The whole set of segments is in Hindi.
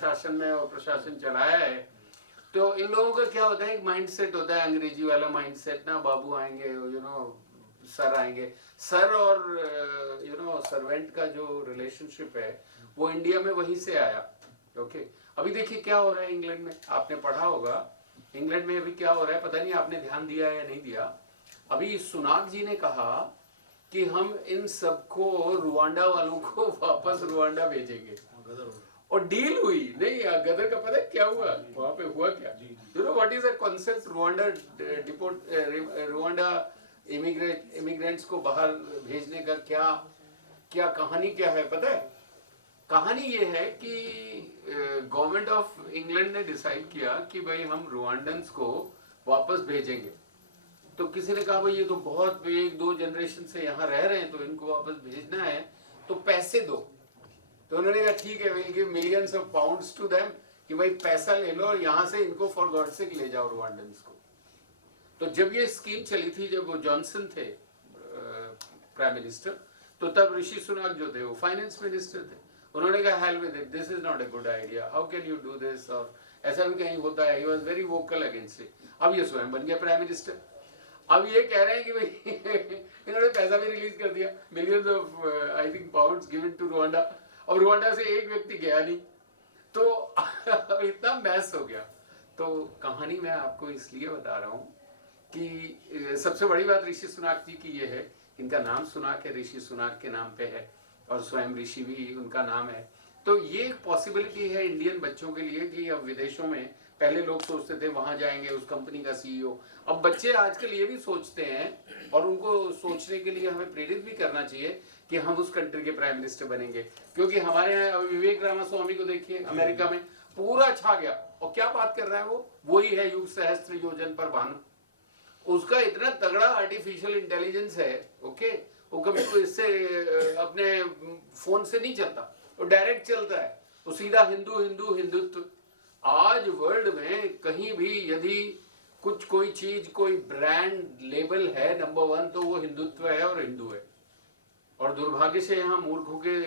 शासन में और प्रशासन चलाया है, तो इन लोगों का क्या होता है, एक माइंडसेट होता है अंग्रेजी वाला माइंडसेट ना, बाबू आएंगे, सर आएंगे। सर और सर्वेंट का जो रिलेशनशिप है वो इंडिया में वहीं से आया। ओके, अभी देखिए क्या हो रहा है इंग्लैंड में, आपने पढ़ा होगा इंग्लैंड में अभी क्या हो रहा है, पता नहीं आपने ध्यान दिया या नहीं दिया। अभी सुनाक जी ने कहा कि हम इन सबको, रुवांडा वालों को वापस रुवांडा भेजेंगे, और डील हुई नहीं। गदर का पता है क्या हुआ वहां पे, हुआ क्या, you know what is the concept, Rwanda deport, Rwanda immigrants को बाहर भेजने का क्या क्या कहानी क्या है पता है? कहानी ये है कि गवर्नमेंट ऑफ इंग्लैंड ने डिसाइड किया कि भाई हम रुवांडन्स को वापस भेजेंगे। तो किसी ने कहा भाई ये तो बहुत, एक दो जनरेशन से यहाँ रह रहे हैं तो इनको वापस भेजना है, तो पैसे दो। तो उन्होंने कहा ठीक है, will give millions of pounds to them, कि भाई पैसा ले लो और यहाँ से इनको फॉर गॉड सेक ले जाओ रुवांडन्स को। तो जब ये स्कीम चली थी, जब वो जॉनसन थे प्राइम मिनिस्टर, तो तब ऋषि सुनाक जो थे वो फाइनेंस मिनिस्टर थे। उन्होंने कहा hell with it, this is not a good idea, how can you do this, और ऐसा भी कहीं होता है। He was very vocal against it. अब ये स्वयं बन गया प्राइम मिनिस्टर। अब ये कह रहे हैं कि भाई इन्होंने पैसा भी रिलीज कर दिया, millions of I think pounds given to Rwanda, और रुवांडा से एक व्यक्ति गया नहीं, तो इतना मैस हो गया। तो कहानी मैं आपको इसलिए बता रहा हूँ कि सबसे बड़ी बात ऋषि सुनाक जी की ये है, इनका नाम सुनाक है, ऋषि सुनाक के नाम पे है, और स्वयं ऋषि भी उनका नाम है। तो ये एक पॉसिबिलिटी है इंडियन बच्चों के लिए कि अब विदेशों में, पहले लोग सोचते थे वहां जाएंगे उस कंपनी का सीईओ, अब बच्चे आजकल ये भी सोचते हैं, और उनको सोचने के लिए हमें प्रेरित भी करना चाहिए कि हम उस कंट्री के प्राइम मिनिस्टर बनेंगे। क्योंकि हमारे यहाँ विवेक रामास्वामी को देखिए, अमेरिका में पूरा छा गया, और क्या बात कर रहा है वो, वही है युग सहस्त्र योजन पर भानु। उसका इतना तगड़ा आर्टिफिशियल इंटेलिजेंस है, ओके, वो कभी इससे अपने फोन से नहीं चलता, वो डायरेक्ट चलता है, वो सीधा हिंदू हिंदू हिंदुत्व। आज वर्ल्ड में कहीं भी यदि कुछ कोई चीज, कोई ब्रांड लेबल है नंबर 1, तो वो हिंदुत्व है और हिंदू है। और दुर्भाग्य से यहाँ मूर्खों के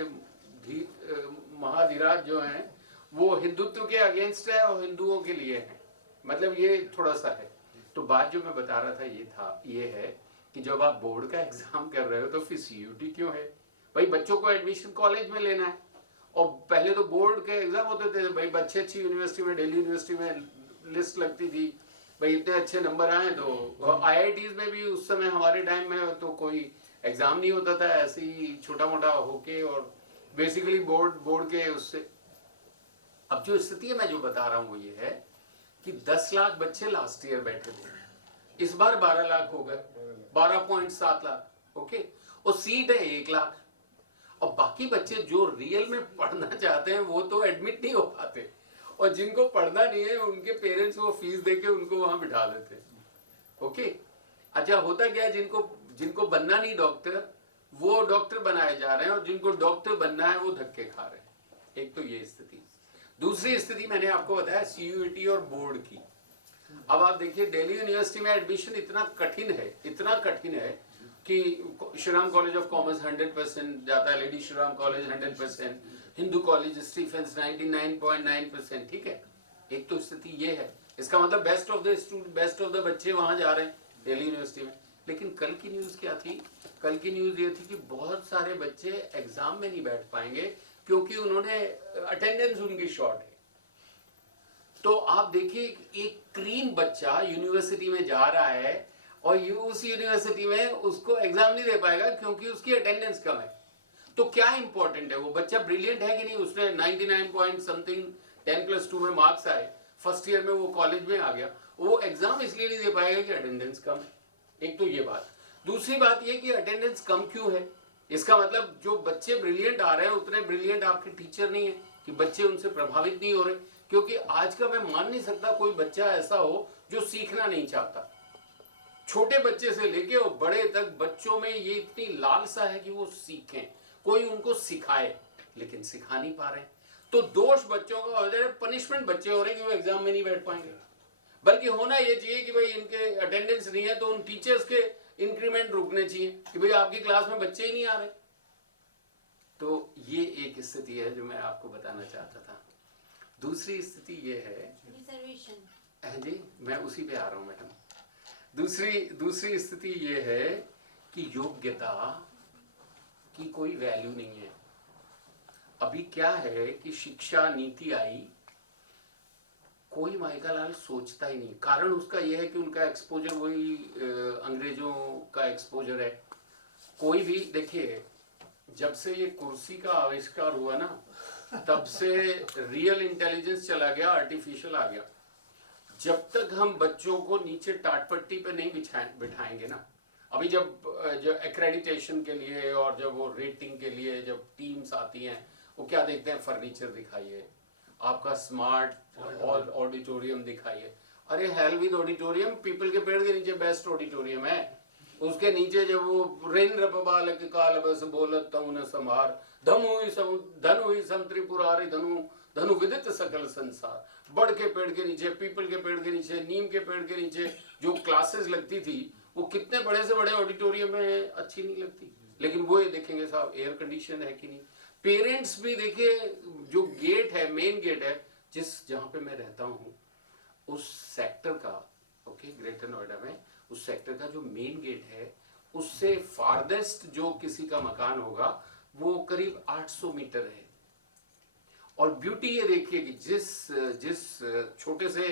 महाधिराज जो हैं वो हिंदुत्व के अगेंस्ट है और हिंदुओं के लिए है। मतलब ये थोड़ा सा है। तो बात जो मैं बता रहा था ये है कि जब आप बोर्ड का एग्जाम कर रहे हो तो फिर सीयूटी क्यों है? भाई बच्चों को एडमिशन कॉलेज में लेना है, और पहले तो बोर्ड के एग्जाम होते थे, भाई बच्चे अच्छी यूनिवर्सिटी में, दिल्ली यूनिवर्सिटी में लिस्ट लगती थी, भाई इतने अच्छे नंबर आए। तो आईआईटीज में भी उस समय हमारे टाइम में तो कोई एग्जाम नहीं होता था, ऐसे ही छोटा मोटा होके, और बेसिकली बोर्ड के उससे। अब जो स्थिति है मैं जो बता रहा हूँ वो ये है कि 10 लाख बच्चे लास्ट ईयर बैठे थे, इस बार 12 लाख हो गए, 12.7 लाख, ओके, और सीट है 1 लाख। और बाकी बच्चे जो रियल में पढ़ना चाहते हैं वो तो एडमिट नहीं हो पाते, और जिनको पढ़ना नहीं है उनके पेरेंट्स वो फीस देके उनको वहां बिठा देते हैं, ओके। अच्छा होता क्या है, जिनको बनना नहीं डॉक्टर, वो डॉक्टर बनाए जा रहे हैं, और जिनको डॉक्टर बनना है वो धक्के खा रहे हैं। एक तो ये स्थिति। दूसरी स्थिति मैंने आपको बताया सीयूईटी और बोर्ड की। अब आप देखिए दिल्ली यूनिवर्सिटी में एडमिशन इतना कठिन है कि श्रीराम कॉलेज ऑफ कॉमर्स 100% जाता है, लेडी श्रीराम कॉलेज 100%, हिंदू कॉलेज स्टीफेंस 99.9%, ठीक है। एक तो स्थिति ये है, इसका मतलब बेस्ट ऑफ द बच्चे वहां जा रहे हैं दिल्ली यूनिवर्सिटी में। लेकिन कल की न्यूज क्या थी? कल की न्यूज ये थी कि बहुत सारे बच्चे एग्जाम में नहीं बैठ पाएंगे क्योंकि उन्होंने अटेंडेंस उनकी शॉर्ट है। तो आप देखिए एक क्रीम बच्चा यूनिवर्सिटी में जा रहा है और उस यूनिवर्सिटी में उसको एग्जाम नहीं दे पाएगा क्योंकि उसकी अटेंडेंस कम है। तो क्या इंपॉर्टेंट है, वो बच्चा ब्रिलियंट है कि नहीं, उसने 99 पॉइंट समथिंग 10+2 में मार्क्स आए, फर्स्ट ईयर में वो कॉलेज में आ गया, वो एग्जाम इसलिए नहीं दे पाएगा कि अटेंडेंस कम है। एक तो ये बात। दूसरी बात ये कि अटेंडेंस कम क्यों है, इसका मतलब जो बच्चे ब्रिलियंट आ रहे हैं उतने ब्रिलियंट आपके टीचर नहीं है कि बच्चे उनसे प्रभावित नहीं हो रहे। क्योंकि आज का मैं मान नहीं सकता कोई बच्चा ऐसा हो जो सीखना नहीं चाहता। छोटे बच्चे से लेके और बड़े तक बच्चों में ये इतनी लालसा है कि वो सीखें, कोई उनको सिखाए, लेकिन सिखा नहीं पा रहे। तो दोष बच्चों का हो जाए, पनिशमेंट बच्चे हो रहे कि वो एग्जाम में नहीं बैठ पाएंगे। बल्कि होना ये चाहिए कि भाई इनके अटेंडेंस नहीं है तो उन टीचर्स के इंक्रीमेंट रुकने चाहिए कि भाई आपकी क्लास में बच्चे ही नहीं आ रहे। तो ये एक स्थिति है जो मैं आपको बताना चाहता था। दूसरी स्थिति ये है, रिजर्वेशन। जी मैं उसी पे आ रहा हूँ मैडम। दूसरी स्थिति ये है कि योग्यता की कोई वैल्यू नहीं है। अभी क्या है कि शिक्षा नीति आई, कोई माइका लाल सोचता ही नहीं। कारण उसका यह है कि उनका एक्सपोजर वही अंग्रेजों का एक्सपोजर है। कोई भी देखिए, जब से ये कुर्सी का आविष्कार हुआ ना, तब से रियल इंटेलिजेंस चला गया, आर्टिफिशियल आ गया। जब तक हम बच्चों को नीचे टाटपट्टी पे नहीं बिठाएंगे ना, अभी जब एक्रेडिटेशन के लिए और जब वो रेटिंग के लिए जब टीम्स आती हैं, वो क्या देखते हैं, फर्नीचर दिखाइए, आपका स्मार्ट ऑडिटोरियम दिखाइए। अरे हेल विद ऑडिटोरियम, पीपल के पेड़ के नीचे बेस्ट ऑडिटोरियम है। उसके नीचे जब वो रेंद्र बालक काल बस बोलत तऊ न संभार, धन हुई सम त्रिपुरारी धनु धनु विदित सकल संसार। बड़ के पेड़ के नीचे, पीपल के पेड़ के नीचे, नीम के पेड़ के नीचे जो क्लासेस लगती थी, वो कितने बड़े से बड़े ऑडिटोरियम में अच्छी नहीं लगती। लेकिन वो ये देखेंगे साहब एयर कंडीशन है कि नहीं। पेरेंट्स भी देखिए, जो गेट है, मेन गेट है, जिस जहाँ पे मैं रहता हूँ उस सेक्टर का, ओके, ग्रेटर नोएडा में उस सेक्टर का जो मेन गेट है, उससे फारदेस्ट जो किसी का मकान होगा वो करीब 800 मीटर है। और ब्यूटी ये देखिए कि जिस छोटे से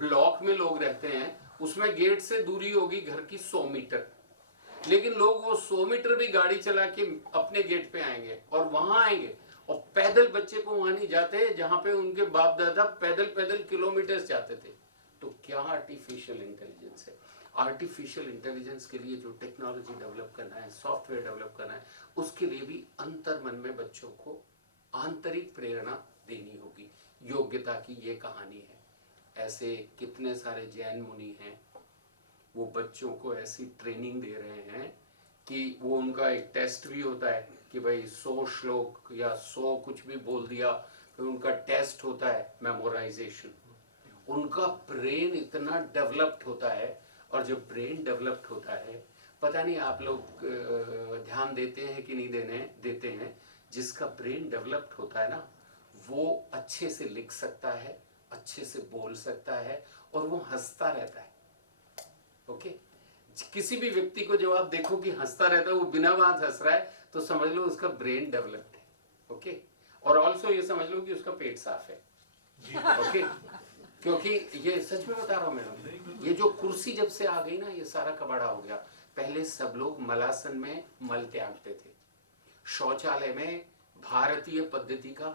ब्लॉक में लोग रहते हैं, उसमें गेट से दूरी होगी घर की 100 मीटर, लेकिन लोग वो 100 मीटर भी गाड़ी चला के अपने गेट पे आएंगे और वहां आएंगे, और पैदल बच्चे को वहां नहीं जाते जहां पे उनके बाप दादा पैदल किलोमीटर जाते थे। तो क्या आर्टिफिशियल इंटेलिजेंस है। आर्टिफिशियल इंटेलिजेंस के लिए जो टेक्नोलॉजी डेवलप करना है, सॉफ्टवेयर डेवलप करना है, उसके लिए भी अंतर मन में बच्चों को आंतरिक प्रेरणा देनी होगी। योग्यता की ये कहानी है। ऐसे कितने सारे जैन मुनि हैं, वो बच्चों को ऐसी ट्रेनिंग दे रहे हैं कि वो उनका एक टेस्ट भी होता है कि भाई 100 श्लोक या 100 कुछ भी बोल दिया, फिर उनका टेस्ट होता है मेमोराइजेशन। उनका ब्रेन इतना डेवलप्ड होता है, और जब ब्रेन डेवलप्ड होता है, पता नहीं आप लोग ध्यान देते हैं कि नहीं देते हैं, जिसका ब्रेन डेवलप्ड होता है ना, वो अच्छे से लिख सकता है, अच्छे से बोल सकता है, और वो हंसता रहता है। ओके, किसी भी व्यक्ति को जब आप देखो कि हंसता रहता है, वो बिना बात हंस रहा है, तो समझ लो उसका ब्रेन डेवलप्ड है। ओके, और ऑल्सो ये समझ लो कि उसका पेट साफ है। ओके, क्योंकि ये सच में बता रहा हूँ मैडम, ये जो कुर्सी जब से आ गई ना, ये सारा कबाड़ा हो गया। पहले सब लोग मलासन में मल त्यागते थे, शौचालय में भारतीय पद्धति का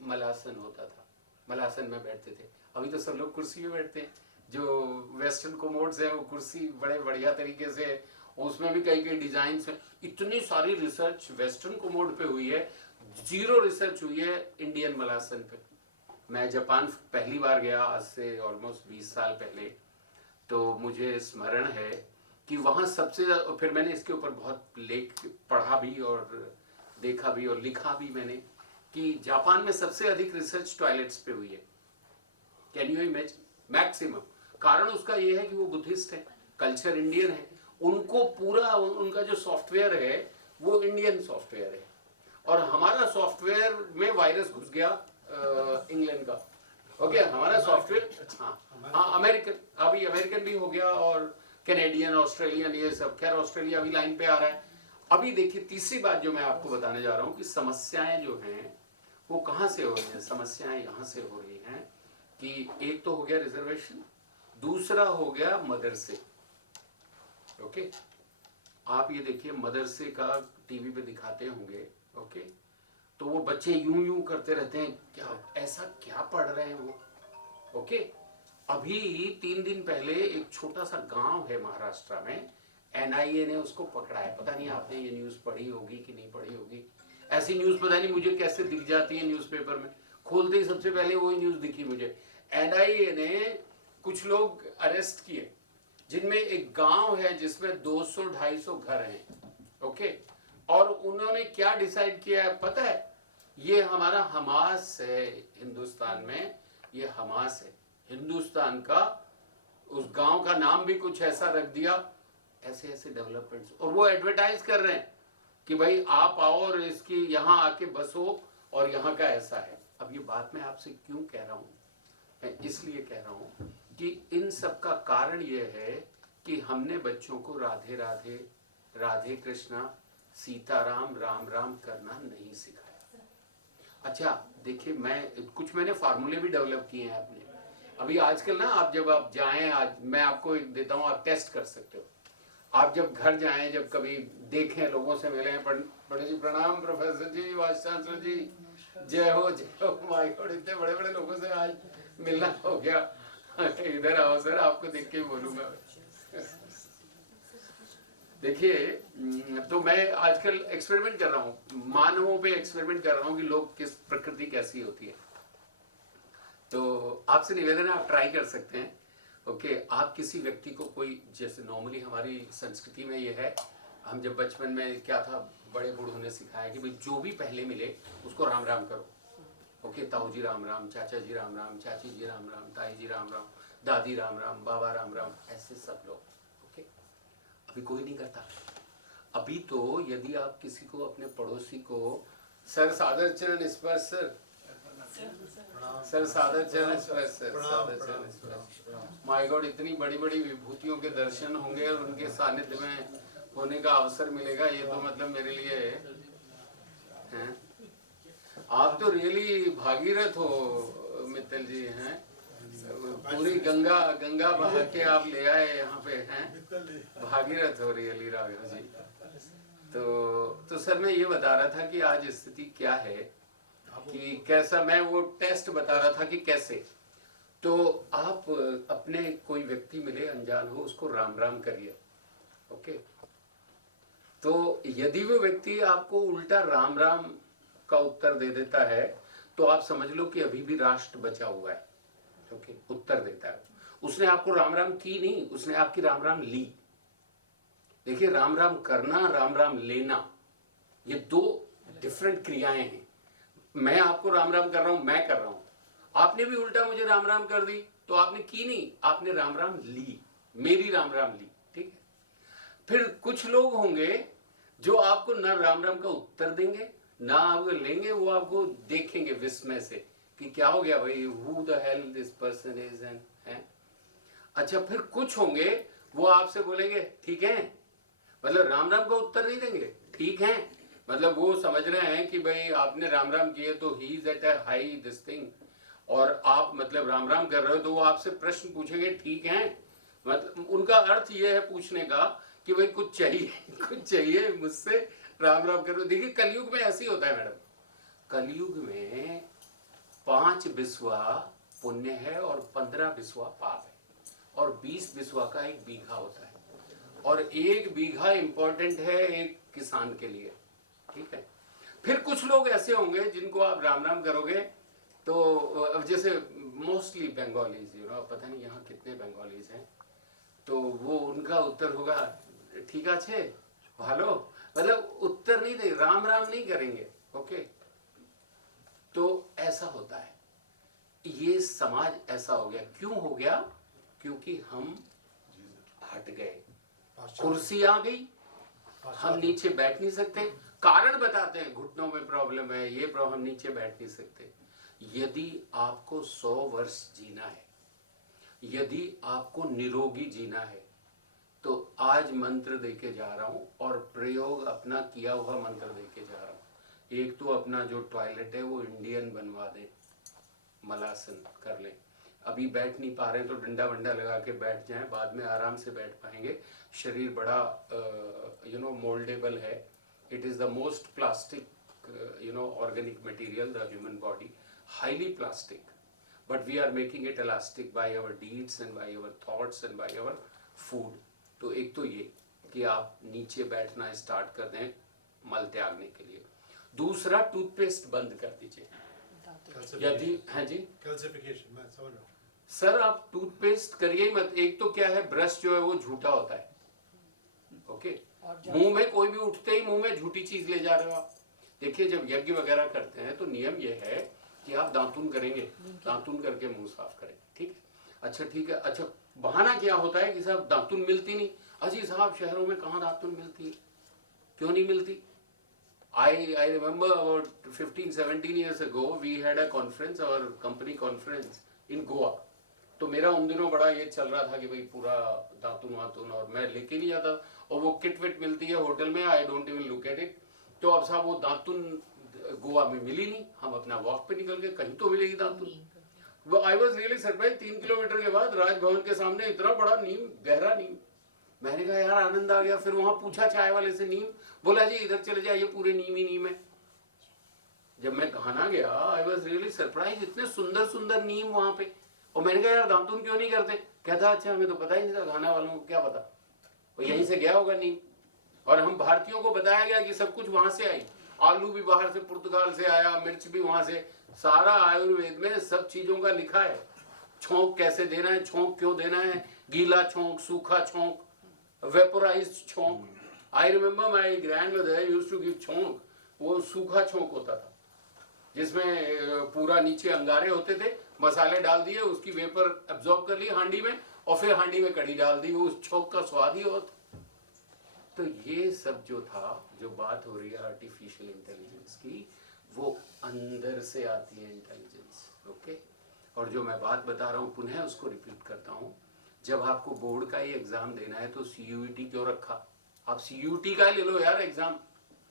मलासन होता था, मलासन में बैठते थे। अभी तो सब लोग कुर्सी में बैठते हैं। जो वेस्टर्न कोमोड्स है, वो कुर्सी बड़े बढ़िया तरीके से, उसमें भी कई डिजाइन है। इतनी सारी रिसर्च वेस्टर्न कोमोड पे हुई है, 0 रिसर्च हुई है इंडियन मलासन पे। मैं जापान पहली बार गया आज से ऑलमोस्ट 20 साल पहले, तो मुझे स्मरण है कि वहाँ सबसे, फिर मैंने इसके ऊपर बहुत लेख पढ़ा भी और देखा भी और लिखा भी मैंने, कि जापान में सबसे अधिक रिसर्च टॉयलेट्स पे हुई है। Can you imagine, maximum. कारण उसका ये है कि वो बुद्धिस्ट है, कल्चर इंडियन है, उनको पूरा उनका जो सॉफ्टवेयर है वो इंडियन सॉफ्टवेयर है, और हमारा सॉफ्टवेयर में वायरस घुस गया इंग्लैंड का। ओके, हमारा सॉफ्टवेयर, हाँ अमेरिकन, अभी अमेरिकन भी हो गया, और कैनेडियन, ऑस्ट्रेलियन, ये सब। खैर ऑस्ट्रेलिया अभी लाइन पे आ रहा है। अभी देखिए, तीसरी बात जो मैं आपको बताने जा रहा हूँ कि समस्याएं जो हैं वो कहाँ से हो रही हैं। समस्याएं यहाँ से हो रही हैं कि एक तो हो गया रिजर्वेशन, दूसरा हो गया मदरसे। ओके, आप ये देखिए, मदरसे का टीवी पे दिखाते होंगे, ओके, तो वो बच्चे यूं करते रहते हैं, क्या ऐसा क्या पढ़ रहे हैं वो। ओके, अभी 3 दिन पहले एक छोटा सा गांव है महाराष्ट्र में, NIA ने उसको पकड़ा है। पता नहीं आपने ये न्यूज़ पढ़ी होगी कि नहीं पढ़ी होगी। ऐसी न्यूज़ पता नहीं मुझे कैसे दिख जाती है न्यूज़पेपर में, खोलते ही सबसे पहले वही न्यूज़ दिखी मुझे। NIA ने कुछ लोग अरेस्ट किए, जिनमें एक गांव है जिसमें 200-250 घर हैं। ओके, और उन्होंने क्या डिसाइड किया है पता है, ये हमारा हमास है हिंदुस्तान में, ये हमास है हिंदुस्तान का। उस गांव का नाम भी कुछ ऐसा रख दिया, ऐसे ऐसे डेवलपमेंट्स, और वो एडवर्टाइज कर रहे हैं कि भाई आप आओ और इसकी यहाँ आके बसो, और यहाँ का ऐसा है। अब ये बात मैं आपसे क्यों कह रहा हूँ, मैं इसलिए कह रहा हूँ कि इन सब का कारण ये है कि हमने बच्चों को राधे राधे, राधे कृष्णा, सीताराम, राम राम करना नहीं सिखाया। अच्छा देखिए, मैंने फार्मूले भी डेवलप किए हैं अपने। अभी आजकल ना, आप जब आप जाएं, आज मैं आपको एक देता हूँ, आप टेस्ट कर सकते हो। आप जब घर जाएं, जब कभी देखें, लोगों से मिलें, पंडित जी प्रणाम, प्रोफेसर जी, वाइस चांसलर जी, जय हो जय हो। माय गॉड, इतने बड़े बड़े लोगों से आज मिलना हो गया। इधर आओ सर, आपको देख के बोलूंगा। देखिए, तो मैं आजकल एक्सपेरिमेंट कर रहा हूँ, मानवों पे एक्सपेरिमेंट कर रहा हूँ कि लोग किस, प्रकृति कैसी होती है। तो आपसे निवेदन है, आप ट्राई कर सकते हैं। ओके, आप किसी व्यक्ति को कोई, जैसे नॉर्मली हमारी संस्कृति में ये है, हम जब बचपन में क्या था, बड़े बूढ़ों ने सिखाया कि भाई जो भी पहले मिले उसको राम राम करो। ओके, ताऊ जी राम राम, चाचा जी राम राम, चाची जी राम राम, ताई जी राम राम, दादी राम राम, बाबा राम राम, ऐसे सब लोग। ओके, अभी कोई नहीं करता। अभी तो यदि आप किसी को, अपने पड़ोसी को, सर सादर चरण स्पर्श, सर सादर चरण स्पर्श, सर सादर चरण स्पर्श। माय गॉड, इतनी बड़ी बड़ी विभूतियों के दर्शन होंगे और उनके सानिध्य में होने का अवसर मिलेगा, ये तो मतलब मेरे लिए हैं। आप तो रियली भागीरथ हो मित्तल जी, हैं। पूरी गंगा बहा के आप ले आए यहाँ पे, हैं। भागीरथ हो रियली राघव जी। तो सर मैं ये बता रहा था कि आज स्थिति क्या है, कि कैसा, मैं वो टेस्ट बता रहा था कि कैसे। तो आप अपने कोई व्यक्ति मिले, अनजान हो, उसको राम राम करिए। ओके, तो यदि वो व्यक्ति आपको उल्टा राम राम का उत्तर दे देता है, तो आप समझ लो कि अभी भी राष्ट्र बचा हुआ है। ओके, उत्तर देता है, उसने आपको राम राम की नहीं, उसने आपकी राम राम ली। देखिए, राम राम करना, राम राम लेना, ये दो डिफरेंट क्रियाएं हैं। मैं आपको राम राम कर रहा हूं, मैं कर रहा हूं, आपने भी उल्टा मुझे राम राम कर दी, तो आपने की नहीं, आपने राम राम ली, मेरी राम राम ली। ठीक है, फिर कुछ लोग होंगे जो आपको ना राम राम का उत्तर देंगे, ना आपको लेंगे, वो आपको देखेंगे विस्मय से कि क्या हो गया भाई, who the hell this person is, and है। अच्छा, फिर कुछ होंगे वो आपसे बोलेंगे ठीक है, मतलब राम राम का उत्तर नहीं देंगे, ठीक है, मतलब वो समझ रहे हैं कि भाई आपने राम राम किए तो he is at a high this thing, और आप मतलब राम राम कर रहे हो, तो वो आपसे प्रश्न पूछेंगे ठीक है, मतलब उनका अर्थ ये है पूछने का कि भाई कुछ चाहिए, कुछ चाहिए मुझसे, राम राम करो। देखिए, कलयुग में ऐसे ही होता है मैडम। कलयुग में 5 बिस्वा पुण्य है और 15 बिस्वा पाप है, और 20 बिस्वा का 1 बीघा होता है, और 1 बीघा इंपॉर्टेंट है एक किसान के लिए। ठीक है, फिर कुछ लोग ऐसे होंगे जिनको आप राम राम करोगे, तो अब जैसे मोस्टली बंगालीज, पता नहीं यहाँ कितने बंगालीज हैं, तो वो उनका उत्तर होगा ठीक है भालो, मतलब उत्तर नहीं दे, राम राम नहीं करेंगे। ओके, तो ऐसा होता है, ये समाज ऐसा हो गया। क्यों हो गया? क्योंकि हम हट गए, कुर्सी आ गई, हम नीचे बैठ नहीं सकते, कारण बताते हैं, घुटनों में प्रॉब्लम है, ये प्रॉब्लम, नीचे बैठ नहीं सकते। यदि आपको 100 वर्ष जीना है, यदि आपको निरोगी जीना है, तो आज मंत्र देके जा रहा हूं, और प्रयोग अपना किया हुआ मंत्र देके जा रहा हूं। एक तो अपना जो टॉयलेट है वो इंडियन बनवा दें, मलासन कर लें। अभी बैठ नहीं पा रहे हैं तो डंडा वंडा लगा के बैठ जाएं, बाद में आराम से बैठ पाएंगे। शरीर बड़ा मोल्डेबल है। It is the most plastic organic material, the human body, highly plastic, but we are making it elastic by our deeds and by our thoughts and by our food। तो एक तो ये कि आप नीचे बैठना स्टार्ट कर दें मल त्यागने के लिए। दूसरा, टूथपेस्ट बंद कर दीजिए। यदि हाँ जी, कैल्सिफिकेशन, मैं समझ रहा हूँ। सर आप टूथपेस्ट करिए मत। एक तो क्या है, ब्रश जो है वो झूठा होता है। ओके, मुंह में कोई भी उठते ही मुंह में झूठी चीज ले जा रहे हो आप। देखिए, जब यज्ञ वगैरह करते हैं तो नियम ये है कि आप दातून करेंगे, दातून करके मुंह साफ करें। ठीक है, अच्छा ठीक है। अच्छा, बहाना क्या होता है कि साहब दातून मिलती नहीं। अजी साहब, शहरों में कहाँ दातून मिलती है, क्यों नहीं मिलती? I remember about 15-17 years ago we had a conference, our company conference in Goa. तो मेरा उन दिनों बड़ा ये चल रहा था कि भाई पूरा दातुन वातुन, और मैं लेके नहीं जाता, और वो किट विट मिलती है होटल में, I don't even look at it. तो अब साहब वो दातुन गोवा में मिली नहीं, हम अपना वॉक पे निकल गए, कहीं तो मिलेगी दातुन। वो I was really surprise, 3 kilometre के बाद राजभवन के सामने इतना बड़ा नीम, गहरा नीम। मैंने कहा यार आनंद आ गया। फिर वहां पूछा चाय वाले से नीम, बोला जी इधर चले जाइए पूरे नीम ही नीम है। जब मैं घाना गया आई वॉज रियली सरप्राइज, इतने सुंदर सुंदर नीम वहां पे। और मैंने कहा यार दातुन क्यों नहीं करते? कहता अच्छा हमें तो पता ही नहीं था, घाना वालों को क्या पता, वो यहीं से गया होगा नीम। और हम भारतीयों को बताया गया कि सब कुछ वहां से आई, आलू भी बाहर से पुर्तगाल से आया, मिर्च भी वहां से, सारा आयुर्वेद में सब चीजों का लिखा है। छोंक कैसे देना है, छोंक क्यों देना है, गीला छोंक, सूखा छोंक, वेपोराइज्ड छोंक। I remember my grandmother used to give छोंक, वो सूखा छोंक होता था जिसमें पूरा नीचे अंगारे होते थे, मसाले डाल दिए, उसकी वेपर एब्जॉर्ब कर ली हांडी में, और फिर हांडी में कड़ी डाल दी, वो उस छोंक का स्वाद ही होता। तो ये सब जो था, जो बात हो रही है आर्टिफिशियल इंटेलिजेंस की, वो अंदर से आती है इंटेलिजेंस, ओके। और जो मैं बात बता रहा हूँ पुनः उसको रिपीट करता हूँ, जब आपको बोर्ड का ही एग्जाम देना है तो CUET क्यों रखा? आप CUT का ले लो यार एग्जाम,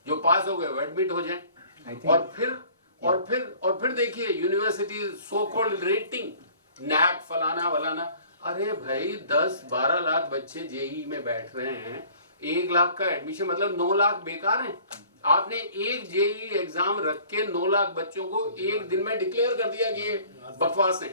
जो पास हो गए वो एडमिट हो जाए। और फिर देखिए university so called rating, NAAC फलाना वलाना। अरे भाई 10-12 लाख बच्चे जेई में बैठ रहे हैं, 1 लाख का एडमिशन, मतलब 9 लाख बेकार हैं। आपने एक जेई एग्जाम रख के 9 लाख बच्चों को एक दिन में डिक्लेयर कर दिया कि ये बकवास है।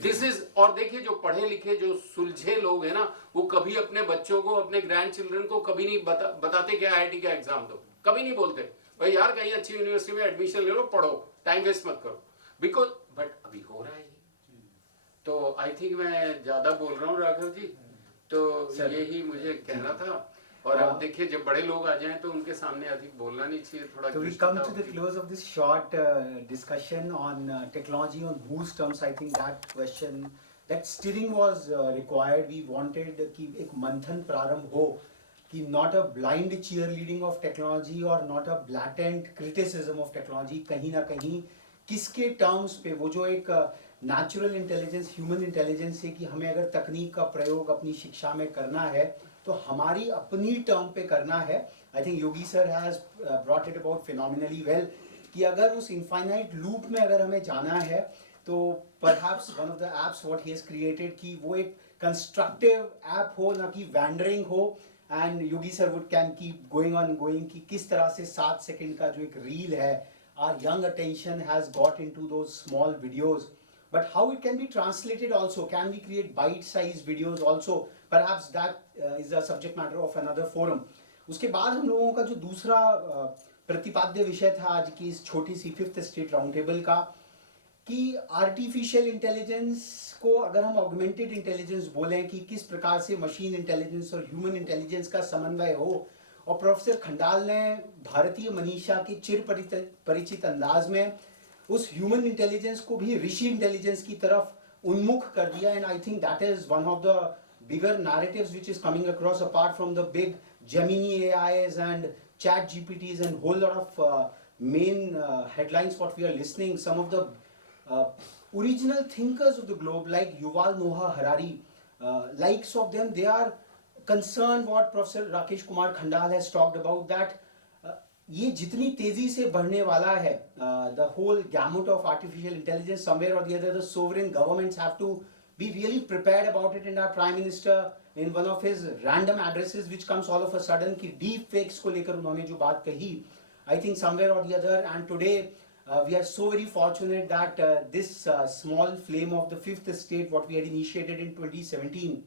दिस इज, और देखिए जो पढ़े लिखे जो सुलझे लोग हैं ना, वो कभी अपने बच्चों को, अपने ग्रैंड चिल्ड्रन को कभी नहीं बताते कि IIT का एग्जाम दो, कभी नहीं बोलते भाई यार कहीं अच्छी यूनिवर्सिटी में एडमिशन ले लो, पढ़ो, टाइम वेस्ट मत करो, बिकॉज बट अभी हो रहा है। तो आई थिंक मैं ज्यादा बोल रहा हूँ राघव जी, तो यही मुझे कहना था। और अब देखिए जब बड़े लोग आ जाएं तो उनके सामने अधिक बोलना नहीं चाहिए, थोड़ा। So we come to the close of this short discussion on technology on whose terms. I think that question, that steering was required. We wanted कि एक मंथन प्रारंभ हो, कि not a blind cheerleading of technology or not a blatant criticism of technology, कहीं ना कहीं किसके terms पे, वो जो एक नेचुरल इंटेलिजेंस, ह्यूमन इंटेलिजेंस है कि हमें अगर तकनीक का प्रयोग अपनी शिक्षा में करना है तो हमारी अपनी टर्म पे करना है। I think Yogi sir has brought it about phenomenally well, कि अगर उस इनफाइनाइट लूप में अगर हमें जाना है तो perhaps one of the apps what he has created, कि वो एक कंस्ट्रक्टिव ऐप हो, ना कि वैंडरिंग हो। And Yogi sir would can keep going on going कि किस तरह से 7 सेकंड का जो एक रील है, our young attention has got into those small videos, but how it can be translated also, can we create bite-sized videos also, perhaps that is a subject matter of another forum. उसके बाद हम लोगों का जो दूसरा प्रतिपाद्य विषय था आज की इस छोटी सी 5th स्टेट राउंड टेबल का, कि आर्टिफिशियल इंटेलिजेंस को अगर हम ऑगमेंटेड इंटेलिजेंस बोलें, कि किस प्रकार से मशीन इंटेलिजेंस और ह्यूमन इंटेलिजेंस का समन्वय हो। और प्रोफेसर खंडाल ने भारतीय मनीषा के चिर परिचित अंदाज में उस ह्यूमन इंटेलिजेंस को भी ऋषि इंटेलिजेंस की तरफ उन्मुख कर दिया। And I think that is one of the bigger narratives which is coming across, apart from the big Gemini AIs and Chat GPTs and whole lot of main headlines what we are listening. Some of the original thinkers of the globe like Yuval Noah Harari, likes of them, they are concerned what Professor Rakesh Kumar Khandal has talked about, that ये जितनी तेजी से बढ़ने वाला है, the whole gamut of artificial intelligence, somewhere or the other the sovereign governments have to be really prepared about it. And our Prime Minister in one of his random addresses which comes all of a sudden कि deep fakes को लेकर उन्होंने जो बात कही, I think somewhere or the other, and today we are so very fortunate that this small flame of the 5th estate what we had initiated in 2017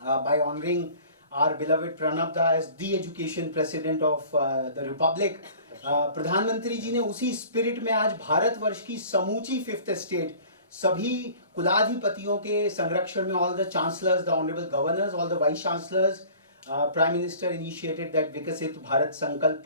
by honoring our beloved Pranab Da as the education president of the republic, प्रधानमंत्री जी ने उसी स्पिरिट में आज भारतवर्ष की समूची 5th estate, सभी कुलाधिपतियों के संरक्षण में, all the chancellors, the honorable governors, all the vice chancellors, prime minister initiated that Vikasit Bharat Sankalp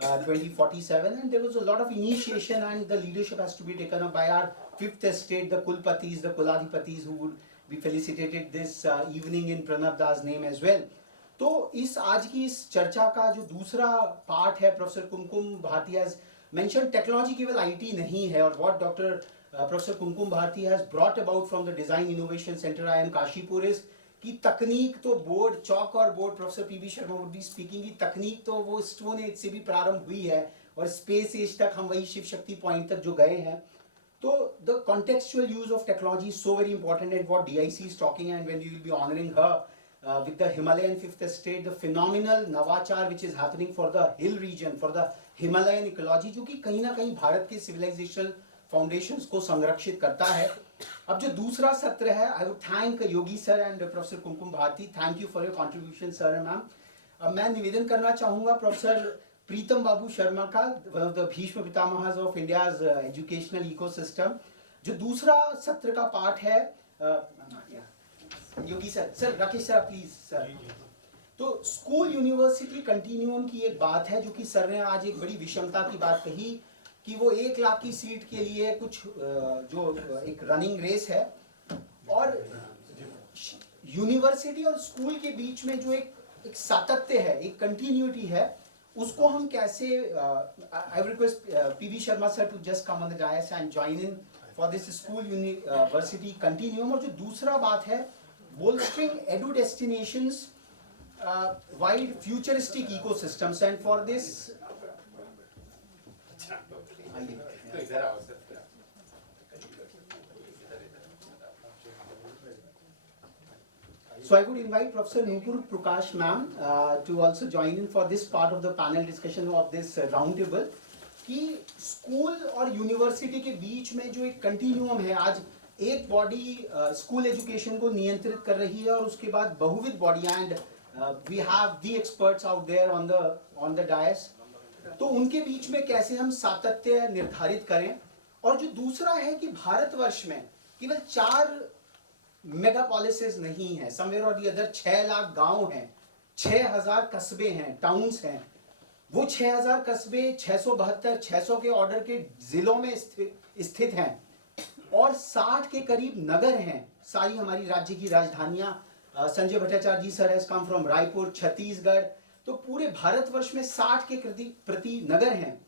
2047, and there was a lot of initiation and the leadership has to be taken up by our 5th estate, the Kulpatis, the Kuladhipatis, who would be felicitated this evening in Pranab Da's name as well. तो इस आज की इस चर्चा का जो दूसरा पार्ट है, professor Kumkum Bharti has mentioned technology केवल आईटी नहीं है, और what doctor professor Kumkum Bharti has brought about from the design innovation centre I M Kashipur is कि तकनीक तो बोर्ड चौक और board, professor P V Sharma would be speaking की तकनीक तो वो स्टोन एज से भी प्रारंभ हुई है और स्पेस एज तक हम वही शिव शक्ति पॉइंट तक जो गए हैं. So the contextual use of technology is so very important, and what DIC is talking, and when you will be honoring her with the Himalayan fifth estate, the phenomenal navachar which is happening for the hill region, for the Himalayan ecology, जो कि कहीं ना कहीं भारत के civilization foundations को संरक्षित करता है. अब जो दूसरा सत्र है, I would thank Yogi sir and professor Kumkum Bharti. Thank you for your contribution, sir and ma'am. अब मैं निवेदन करना चाहूँगा प्रोफेसर प्रीतम बाबू शर्मा का, one of the Bhishma Pitamahs of India's educational ecosystem, जो दूसरा सत्र का पार्ट है. Yogi sir Rakesh sir please sir. तो स्कूल यूनिवर्सिटी कंटिन्यूम की एक बात है जो कि सर ने आज एक बड़ी विषमता की बात कही कि वो 1 लाख की सीट के लिए कुछ जो एक रनिंग रेस है, और यूनिवर्सिटी और स्कूल के बीच में जो एक सातत्य है, एक कंटिन्यूटी है, उसको हम कैसे. I request P V Sharma sir to just come on the dais and join in for this school university continuum. और जो दूसरा बात है, bolstering edu destinations wide futuristic ecosystems, and for this so I would invite Professor Nupur Prakash ma'am to also join in for this part of the panel discussion of this round table, कि स्कूल और यूनिवर्सिटी के बीच में जो एक कंटिन्यूम है, आज एक बॉडी स्कूल एजुकेशन को नियंत्रित कर रही है और उसके बाद बहुविध body, and we have the experts out there on the dais. तो उनके बीच में कैसे हम सातत्य निर्धारित करें. और जो दूसरा है कि भारतवर्ष में केवल 4 मेगापोलिसेस नहीं है, समवेयर और दी अदर 6 लाख गांव हैं, 6000 कस्बे हैं, टाउन्स हैं. वो 6000 कस्बे 672 के ऑर्डर के जिलों में स्थित हैं, और 60 के करीब नगर हैं. सारी हमारी राज्य की राजधानियां, Sanjay Bhattacharya ji sir has come from Raipur, Chhattisgarh. तो पूरे भारतवर्ष में 60 के प्रति नगर हैं,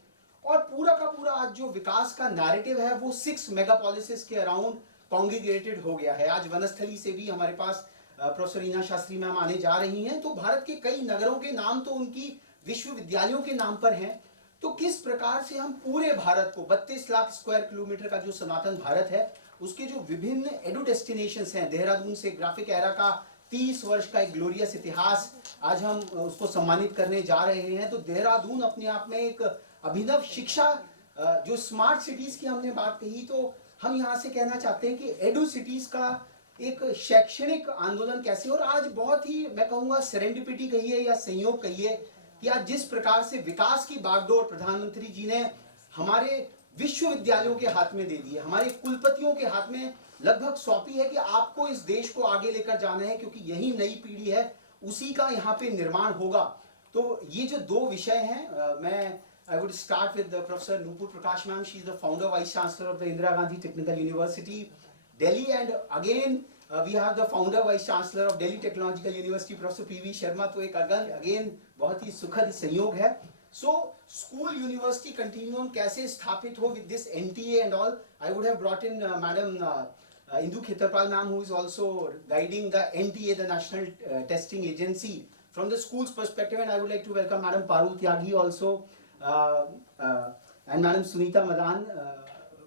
और पूरा का पूरा आज जो विकास का नैरेटिव है वो 6 मेगापोलिसेस के अराउंड कॉन्ग्रीगेटेड हो गया है. आज वनस्थली से भी हमारे पास प्रोफेसर रीना शास्त्री मैम आने जा रही हैं. तो भारत के कई नगरों के नाम तो उनकी विश्वविद्यालयों के नाम पर हैं. तो किस प्रकार से हम पूरे भारत को 32 लाख स्क्वायर किलोमीटर का जो सनातन भारत है, उसके जो विभिन्न एडु डेस्टिनेशंस हैं, देहरादून से ग्राफिक एरा का 30 वर्ष का एक ग्लोरियस इतिहास आज हम उसको सम्मानित करने जा रहे हैं. तो देहरादून अपने आप में एक अभिनव शिक्षा, जो स्मार्ट सिटीज की हमने बात कही, तो हम यहाँ से कहना चाहते हैं कि एडु सिटीज का एक शैक्षणिक आंदोलन कैसे. और आज बहुत ही मैं कहूँगा सेरेंडिपिटी कहिए या संयोग कहिए कि आज जिस प्रकार से विकास की बागडोर प्रधानमंत्री जी ने हमारे विश्वविद्यालयों के हाथ में दे दी है, हमारे कुलपतियों के हाथ में लगभग सौंपी है कि आपको इस देश को आगे लेकर जाना है, क्योंकि यही नई पीढ़ी है, उसी का यहाँ पे निर्माण होगा. तो ये जो 2 विषय हैं, मैं I would start with Professor Nupur Prakash ma'am. She is the founder vice chancellor of the Indira Gandhi Technical University, Delhi, and again we have the founder vice chancellor of Delhi Technological University, Professor PV Sharma. तो एक again बहुत ही सुखद संयोग है. So school university continuum कैसे स्थापित हो with this NTA and all. I would have brought in Madam Indu Khetarpal ma'am, who is also guiding the NTA, the National Testing Agency, from the school's perspective, and I would like to welcome Madam Parul Tyagi also. And Madam Sunita Madan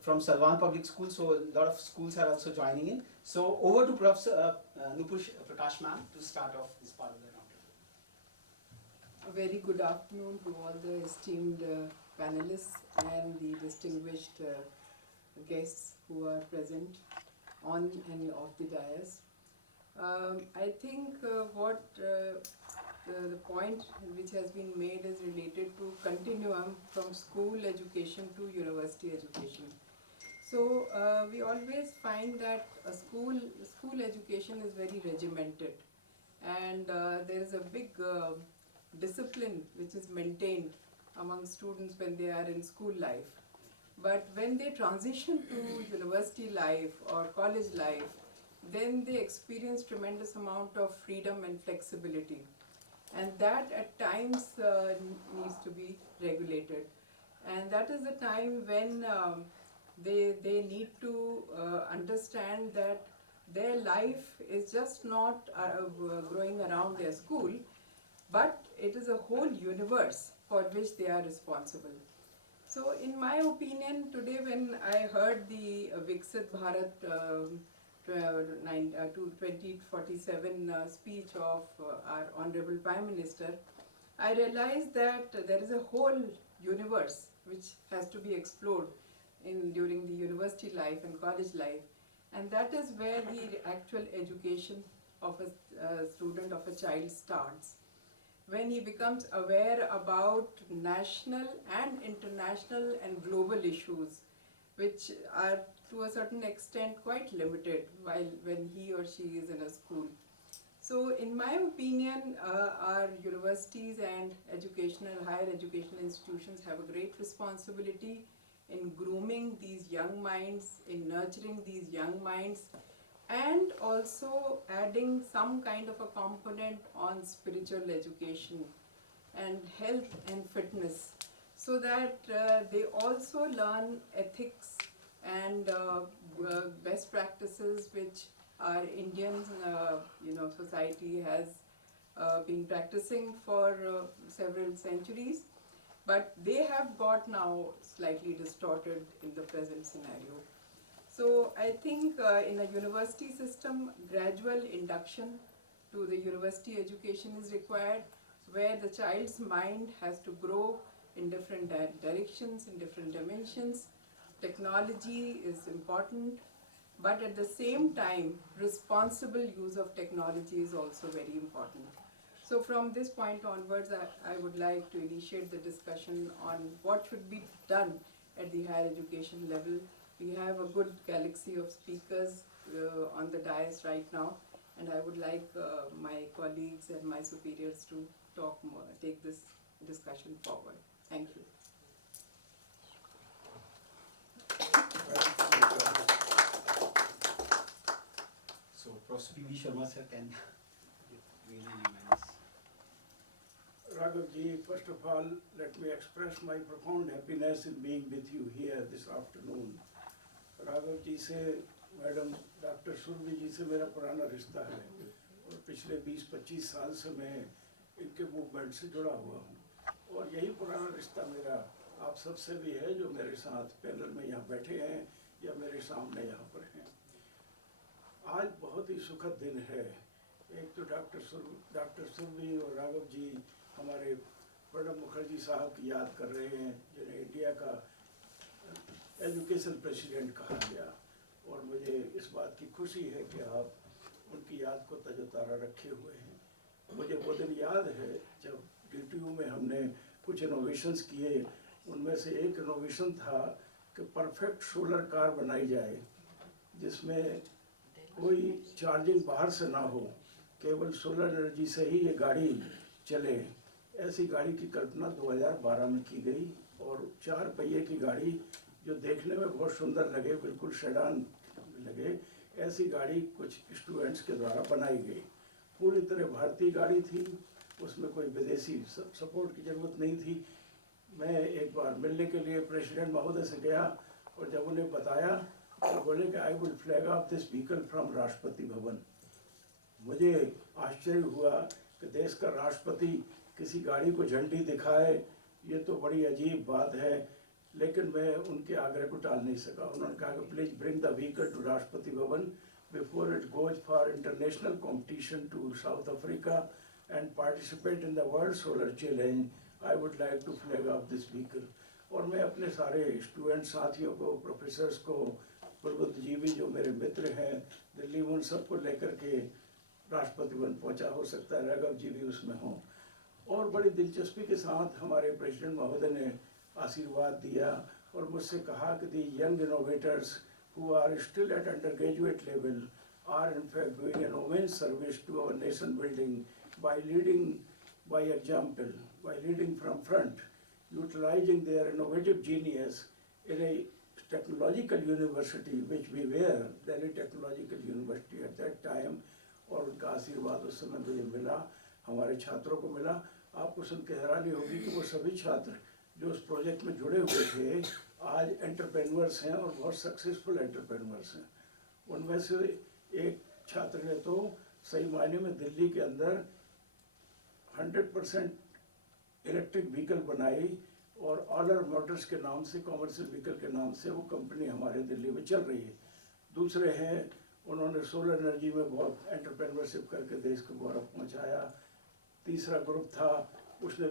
from Salwan Public School. So a lot of schools are also joining in. So over to Professor Nupur Prakash ma'am to start off this part of the round. A very good afternoon to all the esteemed panelists and the distinguished guests who are present on and off the dais. I think the point which has been made is related to continuum from school education to university education. So we always find that a school education is very regimented, and there is a big discipline which is maintained among students when they are in school life. But when they transition to university life or college life, then they experience tremendous amount of freedom and flexibility. and that at times needs to be regulated. And that is the time when they need to understand that their life is just not growing around their school, but it is a whole universe for which they are responsible. So in my opinion, today when I heard the Viksit Bharat 2047 speech of our Honorable Prime Minister, I realized that there is a whole universe which has to be explored during the university life and college life, and that is where the actual education of a student, of a child starts. When he becomes aware about national and international and global issues, which are to a certain extent quite limited when he or she is in a school. So in my opinion, our universities and higher educational institutions have a great responsibility in grooming these young minds, in nurturing these young minds, and also adding some kind of a component on spiritual education and health and fitness, so that they also learn ethics and best practices which our Indian society has been practicing for several centuries, but they have got now slightly distorted in the present scenario. So I think in a university system, gradual induction to the university education is required, where the child's mind has to grow in different directions, in different dimensions. Technology is important, but at the same time, responsible use of technology is also very important. So from this point onwards, I would like to initiate the discussion on what should be done at the higher education level. We have a good galaxy of speakers on the dais right now, and I would like my colleagues and my superiors to talk more, take this discussion forward. Thank you. So Professor P.V. Sharma sir can really immense. Raghav ji, first of all, let me express my profound happiness in being with you here this afternoon. Raghav ji से, मैडम डॉक्टर सुरभि जी से मेरा पुराना रिश्ता है और पिछले 20-25 साल से मैं इनके मूवमेंट से जुड़ा हुआ हूँ, और यही पुराना रिश्ता मेरा आप सबसे भी है जो मेरे साथ पैनल में यहाँ बैठे हैं या मेरे सामने यहाँ पर हैं। आज बहुत ही सुखद दिन है। एक तो डॉक्टर सुरभि और राघव जी हमारे प्रणब मुखर्जी साहब की याद कर रहे हैं, जिन्हें इंडिया का एजुकेशन प्रेसिडेंट कहा गया, और मुझे इस बात की खुशी है कि आप उनकी याद को तजोतारा रखे हुए हैं। मुझे वो दिन याद है जब DTU में हमने कुछ इनोवेशंस किए, उनमें से एक इनोवेशन था कि परफेक्ट सोलर कार बनाई जाए जिसमें कोई चार्जिंग बाहर से ना हो, केवल सोलर एनर्जी से ही ये गाड़ी चले। ऐसी गाड़ी की कल्पना 2012 में की गई, और 4 पहिए की गाड़ी जो देखने में बहुत सुंदर लगे, बिल्कुल सेडान लगे, ऐसी गाड़ी कुछ स्टूडेंट्स के द्वारा बनाई गई। पूरी तरह भारतीय गाड़ी थी, उसमें कोई विदेशी सपोर्ट की ज़रूरत नहीं थी। मैं एक बार मिलने के लिए प्रेसिडेंट महोदय से गया, और जब उन्हें बताया तो बोले कि I will flag off this vehicle from Rashtrapati Bhavan. मुझे आश्चर्य हुआ कि देश का राष्ट्रपति किसी गाड़ी को झंडी दिखाए, ये तो बड़ी अजीब बात है, लेकिन मैं उनके आग्रह को टाल नहीं सका। उन्होंने कहा कि please bring the vehicle to Rashtrapati Bhavan before it goes for international competition to South Africa and participate in the world solar challenge, I would like to flag off this vehicle. और मैं अपने सारे स्टूडेंट साथियों को, प्रोफेसर्स को, प्रबुद्ध जी भी जो मेरे मित्र हैं दिल्ली, उन सबको लेकर के राष्ट्रपति भवन पहुंचा। हो सकता है राघव जी भी उसमें हों। और बड़ी दिलचस्पी के साथ हमारे प्रेसिडेंट महोदय ने आशीर्वाद दिया और मुझसे कहा कि the young innovators who are still at undergraduate level are in fact doing an immense service to our nation building by leading by example, by leading from front, utilizing their innovative genius in a technological university which we were, Delhi Technological University at that time, और उनका आशीर्वाद उस समय मुझे मिला। हमारे छात्रों को मिला। आपको सुन के हैरानी होगी कि वो सभी छात्र जो उस प्रोजेक्ट में जुड़े हुए थे आज एंटरप्रेन्योर्स हैं और बहुत सक्सेसफुल एंटरप्रेन्योर्स हैं। उनमें से एक छात्र ने तो सही मायने में दिल्ली के अंदर 100% इलेक्ट्रिक व्हीकल बनाई और ऑलर मोटर्स के नाम से, कॉमर्शियल व्हीकल के नाम से वो कंपनी हमारे दिल्ली में चल रही है। दूसरे हैं, उन्होंने सोलर एनर्जी में बहुत एंटरप्रेन्योरशिप करके देश को गौरव पहुंचाया। तीसरा ग्रुप था, उसने